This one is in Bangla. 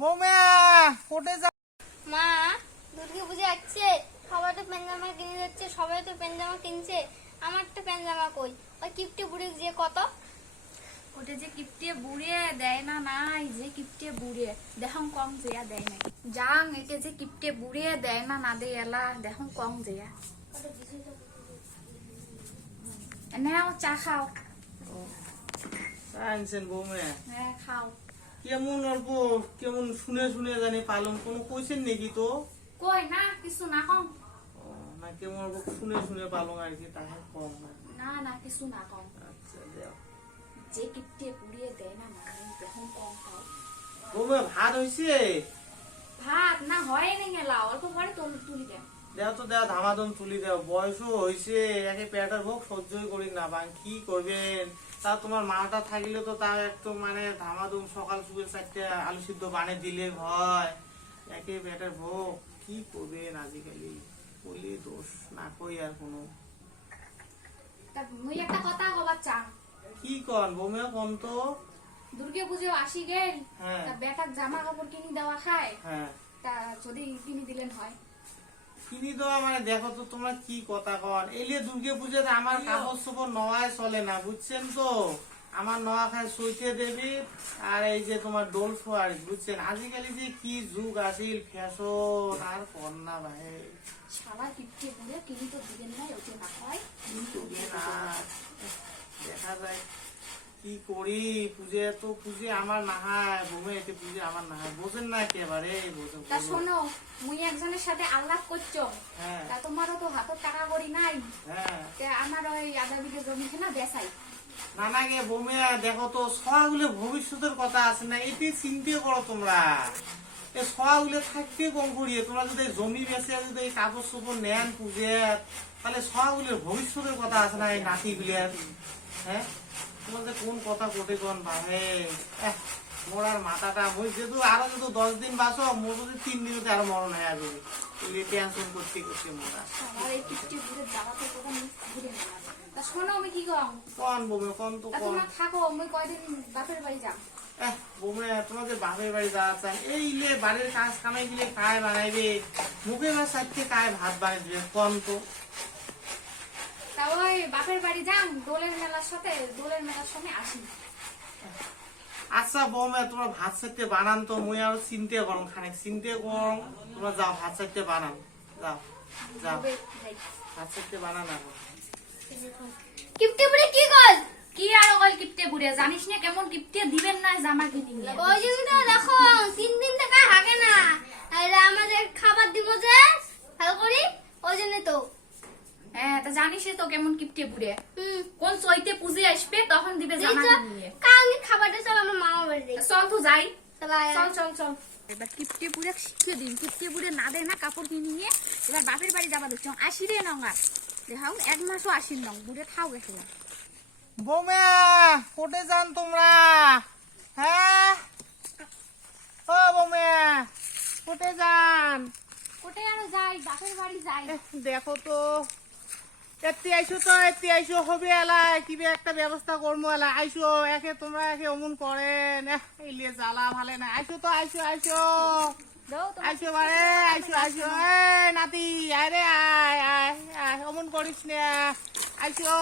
বৌমা কোটে যা মা দুর্গা পূজা আসছে, সবাই তো প্যান্ট জামা কিনে যাচ্ছে, সবাই তো প্যান্ট জামা কিনছে, আমার তো প্যান্ট জামা কই? ওই কিপটে বুড়ি যে কত ওটা যে কিপটে বুড়ে দেয় না নাই যে কিপটে বুড়ে দেখুন কম যেয়া দেয় নাই যাং একে যে কিপটে বুড়ে দেয় না না দেয় এলা দেখুন কম যেয়া নাও চা খাও। আনছেন বৌমা হ্যাঁ খাও। কেমন অল্প কেমন শুনে শুনে জানি পালন কোনো কইছেন নাকি তো? কই না কিছু না কম। ও, না কেমন অল্প শুনে শুনে পালন আর কি তাহে কম না। না না কিছু না কম। আচ্ছা দেও। যে কিপটে বুড়ে দেয় না নাই দেখুন কম খাও। বৌমা ভাত হইছে? ভাত না হয় নাই এলা অল্প পরে তুলি দেয়। দেও তো দেও, ধামাধম তুলি দেও, বয়সও হয়েছে, একে পেটার ভোগ সহ্যই করি না বাং, কি করবেন? তা তোমার মাটা থাকলে তো তাও একটু মানে ধামাধুম সকাল সুবে 4টে আলু সিদ্ধ বানে দিলে হয়, একে পেটার ভোগ কি করবেন আজকালি? বলি দোষ না কই আর কোনো। তা মুই একটা কথা কবার চাং। কি কন বৌমা কম তো? দুর্গা পুজো আসি গেল, হ্যাঁ তা বেটাক জামা কাপড় কিনি দেওয়া খায়, হ্যাঁ তা যদি কিনি দিলেন হয়। কিনি দেওয়া মানে দেখো তো তোমরা কি কথা কন, এলিয়ে দুর্গা পূজাতে আমার কাপড় চোপড় নয় চলে না, বুঝছেন তো? আমার নয়া খায় সইতে দেবী আর এই যে তোমার ডোল ফোয়ার, বুঝছেন? আজকালি যে কি যুগ আসিল ফ্যাশন আর কর না ভাই। শালা কিপটে বুড়ে কিনি তো দিলেন নাই ওকে না হয়। কি করবেন আর? দেখা যায় কি করি, পুজো তো পুজো আমার না হয় বৌমা, এতে পুজো আমার না হয়, বোঝেন না একেবারে বোঝেন। তা শোনো মুই একজনের সাথে আলাপ করছো, হ্যাঁ তা তোমারও তো হাতের টাকা করি নাই, হ্যাঁ তা আমার ওই আধা বিঘে জমি না বেসাই। নানা গে বৌমা দেখো তো সবগুলো ভবিষ্যতের কথা আছে না, এটি চিন্তা করো তোমরা। এই সবগুলো থাকতে কম করিয়ে তোমরা যদি জমি বেচে যদি এই কাপড় চোপড় নেন পুজে, তাহলে সবগুলোর ভবিষ্যতের কথা আছে না এই নাতিগুলির। হ্যাঁ তোমার যে কোন কথা কোটে কোন ভাবে মোর আর মাথাটা মই যেহেতু আরো যদি 10 দিন বাঁচো, মোর যদি 3 দিনতে আরো মরণ হয়ে যাবে, টেনশন করতে করতে মোরা। আমার এই কিপটে বুড়ে জ্বালাতে কোথা ঘুরে না। তা শোনো আমি কি কম, কোন বৌমা কোন তো তা কোন। তোমরা থাকো মুই কয়দিন বাপের বাড়ি যাম। বৌমা তোমাদের বাপের বাড়ি যাওয়া চান, এই ইলে বাড়ির কাজ কামাই দিলে কায় বানাইবে, মুখে মাছ চারটে কায় ভাত বানাই দিবে কম তো? তা ওই বাপের বাড়ি যাম দোলের মেলার সাথে, দোলের মেলার সময় আসি। আচ্ছা বৌমা তোমরা ভাত চারটে বানান তো, মুই আরো চিনতে করম, খানিক চিনতে করম, তোমরা যাও ভাত চারটে বানান, যাও যাও ভাত চারটে বানান। এখন কিপটে বুড়ি কি কল? কি আর ওই কিপটে বুড়ে জানিস না কেমন কিপটে দিবেন না জামা কিনি নিয়ে। ওই জন্য তো দেখো 3 দিন থেকে হাগে না, আর আমাদের খাবার দিব যে ভালো করি, ওই জন্য তো। হ্যাঁ তা জানিস তো কেমন কিপটে বুড়ে, কোন চৈতে পুজো আসবে তখন দিবে জামা কিনে। কাল খাবারটা চল আমার মামা বাড়ি যাই। চল তো যাই, চল চল চল চল। এবার কিপটে বুড়ে শিখিয়ে দিন, কিপটে বুড়ে না দেয় না কাপড় কিনে নিয়ে এবার বাপের বাড়ি যাবা দেখছ আসি রে নঙ্গা দেখাও 1 মাসও আসিল নং বুড়ে খাও গেছে। বৌমা কোটে যান তোমরা? হ্যাঁ ও বৌমা কোটে যান? কোটে আরো যাই বাপের বাড়ি যাই। দেখো তো এত্তি আইসো তো, এত্তি আইসো হবে এলাই কিবে একটা ব্যবস্থা করবো এলা, আইসো একে তোমরা একে অমন করেন, এলিয়ে জ্বালা ভালে না, আইসো তো আইসো আইসো আইসো বারে আইসো আইসো, নাতি আয় রে আয় আয় আয়, অমন করিস না, আইসো।